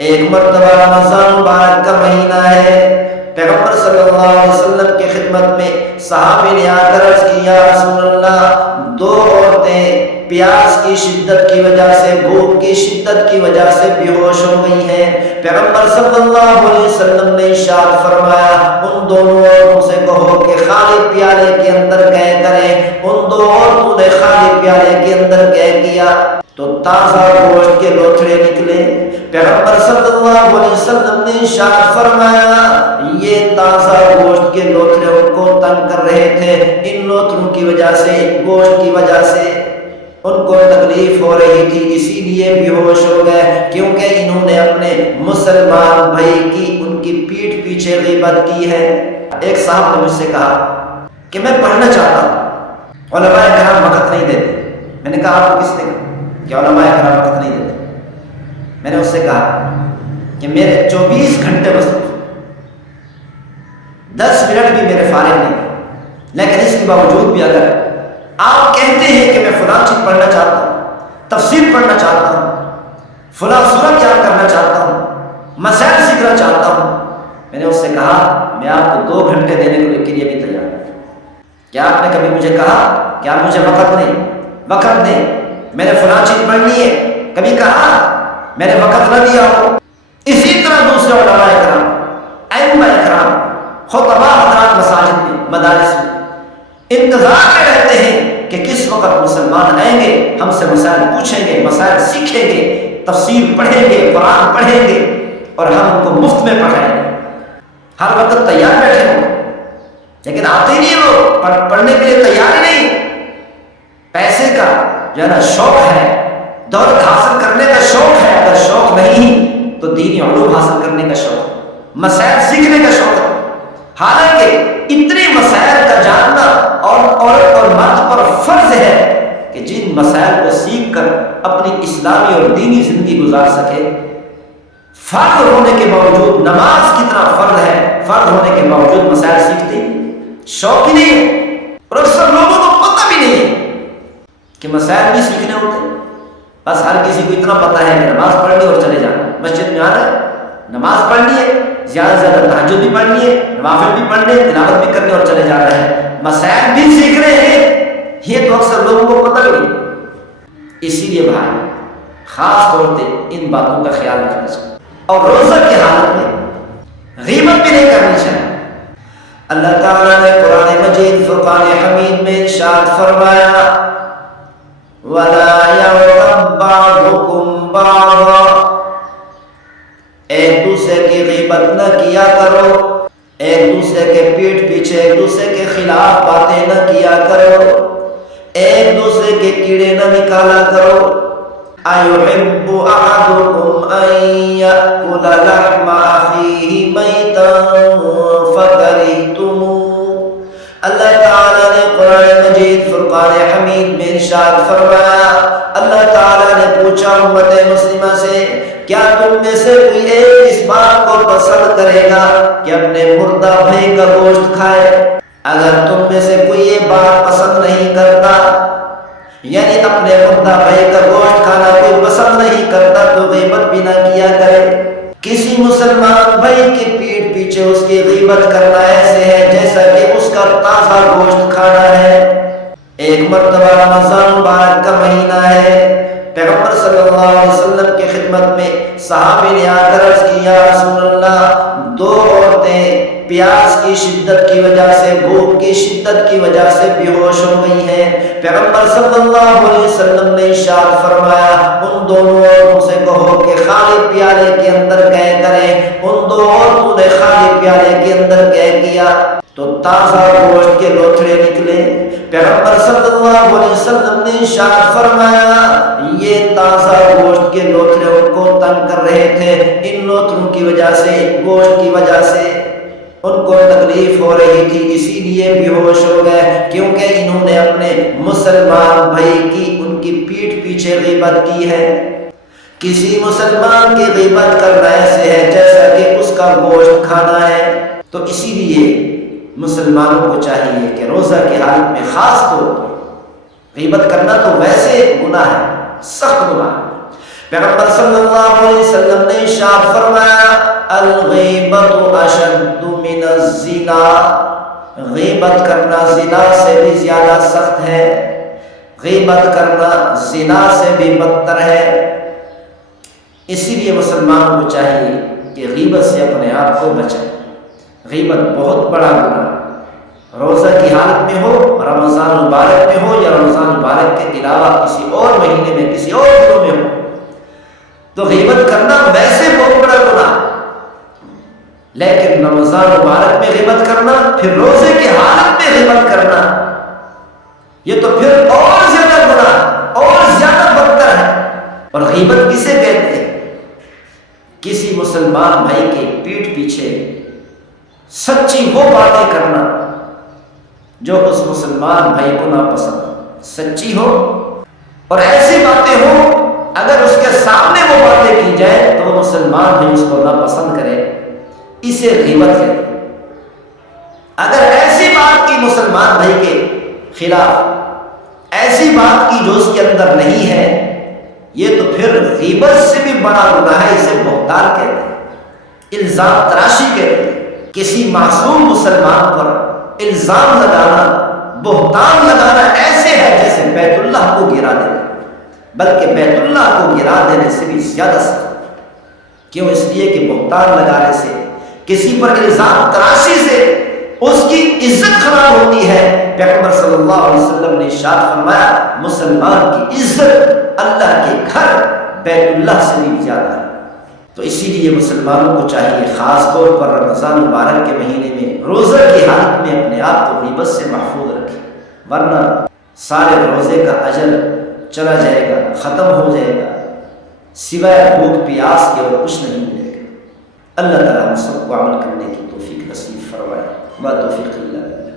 ایک مرتبہ رمضان مبارک کا مہینہ ہے، پیغمبر صلی اللہ علیہ وسلم کی خدمت میں صحابی نے آ کر عرض کیا، رسول اللہ، دو عورتیں پیاس کی شدت کی وجہ سے، بھوک کی شدت کی وجہ سے بے ہوش ہو گئی ہیں۔ پیغمبر صلی اللہ علیہ وسلم نے ارشاد فرمایا، ان دونوں عورتوں سے کہو کہ خالی پیالے کے اندر قے کریں۔ ان دو عورتوں نے خالی پیالے کے اندر قے کیا تو تازہ گوشت کے لوتھڑے نکلے۔ پیغمبر صلی اللہ علیہ وسلم نے ارشاد فرمایا، یہ تازہ گوشت کے لوتھڑے ان کو تنگ کر رہے تھے، ان لوتھڑوں کی وجہ سے، گوشت کی وجہ سے ان کو تکلیف ہو رہی تھی، اسی لیے بے ہوش ہو گئے، کیونکہ انہوں نے اپنے مسلمان بھائی کی ان کی پیٹھ پیچھے غیبت کی ہے۔ ایک صاحب نے مجھ سے کہا کہ میں پڑھنا چاہتا ہوں، علماء کرام وقت نہیں دیتے۔ میں نے کہا آپ کو کس نے کہا کہ علماء کرام وقت نہیں دیتے؟ میں نے اس سے کہا کہ میرے 24 گھنٹے مصروف، 10 منٹ بھی میرے فارغ نہیں، لیکن اس کے باوجود بھی اگر آپ کہتے ہیں کہ میں فلاں چیز پڑھنا چاہتا ہوں، تفسیر پڑھنا چاہتا ہوں، فلاں سورت یاد کرنا چاہتا ہوں، مسائل سیکھنا چاہتا ہوں، میں نے اس سے کہا میں آپ کو 2 گھنٹے دینے کے لیے بھی تیار ہوں۔ کیا آپ نے کبھی مجھے کہا کہ آپ مجھے وقت دیں، میں نے فلاں چیز پڑھنی ہے؟ کبھی کہا میں نے وقت نہ دیا ہو؟ اسی طرح دوسرے علماء کرام، ائمہ کرام، خطباء حضرات مساجد میں، مدارس میں انتظار میں رہتے ہیں کہ کس وقت مسلمان آئیں گے، ہم سے مسائل پوچھیں گے، مسائل سیکھیں گے، تفسیر پڑھیں گے، قرآن پڑھیں گے اور ہم ان کو مفت میں پڑھائیں گے۔ ہر وقت تیار بیٹھے ہوں، لیکن آتے ہی نہیں، لوگ پڑھنے کے لیے تیار ہی نہیں۔ پیسے کا جو ہے نا شوق ہے، دولت حاصل کرنے کا شوق ہے، اگر شوق نہیں تو دینی علوم حاصل کرنے کا شوق ہے، مسائل سیکھنے کا شوق ہے۔ حالانکہ اتنے مسائل کا جاننا اور عورت اور مرد پر فرض ہے کہ جن مسائل کو سیکھ کر اپنی اسلامی اور دینی زندگی گزار سکے۔ فرض ہونے کے باوجود، نماز کتنا فرض ہے، فرض ہونے کے باوجود مسائل سیکھتے شوق ہی نہیں ہے، اور اکثر لوگوں کو پتہ بھی نہیں ہے کہ مسائل بھی سیکھنے ہوتے ہیں۔ بس ہر کسی کو اتنا پتہ ہے کہ نماز پڑھنی اور چلے جانا، مسجد میں آنا ہے، نماز پڑھنی ہے، زیادہ سے زیادہ تہجد بھی پڑھنی ہے، نوافل بھی پڑھنے، تلاوت بھی کرنے اور چلے جا رہے ہیں، مسائل بھی سیکھ رہے ہیں۔ یہ تو اکثر لوگوں کو پتہ بھی نہیں۔ اسی لیے بھائی خاص طور پہ ان باتوں کا خیال رکھنا چاہیے، اور روزہ کی حالت میں غیبت بھی نہیں کرنی چاہیے۔ اللہ تعالیٰ نے قرآن مجید فرقان حمید میں ارشاد فرمایا، وَلَا يَغْتَبْ بَعْضُكُمْ بَعْضًا، ایک دوسرے کی غیبت نہ کیا کرو، ایک دوسرے کے پیٹھ پیچھے ایک دوسرے کے خلاف باتیں نہ کیا کرو، ایک دوسرے کے کیڑے نہ نکالا کرو۔ أَيُحِبُّ أَحَدُكُمْ أَن يَأْكُلَ لَحْمَ أَخِيهِ مَيْتًا فَكَرِهْتُمُوهُ، اللہ تعالیٰ نے قرآن مجید فرقان حمید میں ارشاد فرمایا، اللہ تعالیٰ نے پوچھا امت مسلمہ سے، کیا تم میں سے کوئی ایک اس بات کو پسند کرے گا کہ اپنے مردہ بھائی کا گوشت کھائے؟ اگر تم میں سے کوئی یہ بات پسند نہیں کرتا، یعنی اپنے مردہ بھائی کا گوشت کھانا کوئی پسند نہیں کرتا، تو غیبت بھی نہ کیا کرے۔ کسی مسلمان بھائی کی پیٹھ پیچھے اس کی غیبت کرنا ایسے ہے جیسا کہ اس کا تازہ گوشت کھانا ہے۔ ایک مرتبہ رمضان مبارک کا مہینہ ہے، پیغمبر صلی اللہ علیہ وسلم کی خدمت میں صحابی نے آ کر عرض کیا، رسول اللہ، 2 عورتیں پیاس کی شدت کی وجہ سے، بھوک کی شدت کی وجہ سے بے ہوش ہو گئی ہیں۔ پیغمبر صلی اللہ علیہ وسلم نے ارشاد فرمایا، ان دونوں عورتوں سے کہو کہ خالی پیالے کے اندر قے کریں۔ ان 2 عورتوں نے خالی پیالے کے اندر قے کیا تو تازہ گوشت کے لوتھڑے نکلے۔ پیغمبر صلی اللہ علیہ وسلم نے ارشاد فرمایا، یہ تازہ گوشت کے لوتھڑے ان کو تنگ کر رہے تھے، ان لوتھڑوں کی وجہ سے، گوشت کی وجہ سے ان کو تکلیف ہو رہی تھی، اسی لیے بے ہوش ہو گئے، کیونکہ انہوں نے اپنے مسلمان بھائی کی ان کی پیٹھ پیچھے غیبت کی ہے۔ کسی مسلمان کی غیبت کرنا ایسے ہے جیسا کہ اس کا گوشت کھانا ہے۔ تو اسی لیے مسلمانوں کو چاہیے کہ روزہ کی حالت میں خاص طور پر غیبت کرنا تو ویسے گناہ ہے، سخت گناہ ہے، پیغمبر صلی اللہ علیہ وسلم نے ارشاد فرمایا الغیبت اشد من الزنا، غیبت کرنا زنا سے بھی زیادہ سخت ہے، غیبت کرنا زنا سے بھی بدتر ہے۔ اسی لیے مسلمان کو چاہیے کہ غیبت سے اپنے آپ کو بچائے۔ غیبت بہت بڑا گناہ، روزہ کی حالت میں ہو، رمضان مبارک میں ہو یا رمضان مبارک کے علاوہ کسی اور مہینے میں، کسی اور دنوں میں ہو، تو غیبت کرنا ویسے بہت بڑا گناہ، لیکن رمضان مبارک میں غیبت کرنا، پھر روزے کی حالت میں غیبت کرنا، یہ تو پھر اور زیادہ گناہ اور زیادہ بدتر ہے۔ اور غیبت کسے کہتے ہیں؟ کسی مسلمان بھائی کے پیٹھ پیچھے سچی وہ باتیں کرنا جو اس مسلمان بھائی کو ناپسند، سچی ہو اور ایسی باتیں ہوں اگر اس کے سامنے وہ باتیں کی جائے تو وہ مسلمان بھائی اس کو ناپسند کرے، اسے غیبت کہتے ہیں۔ اگر ایسی بات کی مسلمان بھائی کے خلاف، ایسی بات کی جو اس کے اندر نہیں ہے، یہ تو پھر غیبت سے بھی بڑا گناہ ہے، اسے بہتان کہتے ہیں، الزام تراشی کہتے ہیں۔ کسی معصوم مسلمان پر الزام لگانا، بہتان لگانا ایسے ہے جیسے بیت اللہ کو گرا دینا، بلکہ بیت اللہ کو گرا دینے سے بھی زیادہ سخت۔ کیوں؟ اس لیے کہ بہتان لگانے سے، کسی پر الزام تراشی سے اس کی عزت خراب ہوتی ہے۔ پیغمبر صلی اللہ علیہ وسلم نے ارشاد فرمایا مسلمان کی عزت اللہ کے گھر بیت اللہ سے بھی زیادہ ہے۔ تو اسی لیے مسلمانوں کو چاہیے خاص طور پر رمضان مبارک کے مہینے میں روزہ کی حالت میں اپنے آپ کو غیبت سے محفوظ رکھیں، ورنہ سارے روزے کا اجر چلا جائے گا، ختم ہو جائے گا، سوائے بھوک پیاس کے اور کچھ نہیں ملے گا۔ اللہ تعالیٰ ہم سب کو عمل کرنے کی توفیق نصیب فرمائے۔ ما توفیق اللہ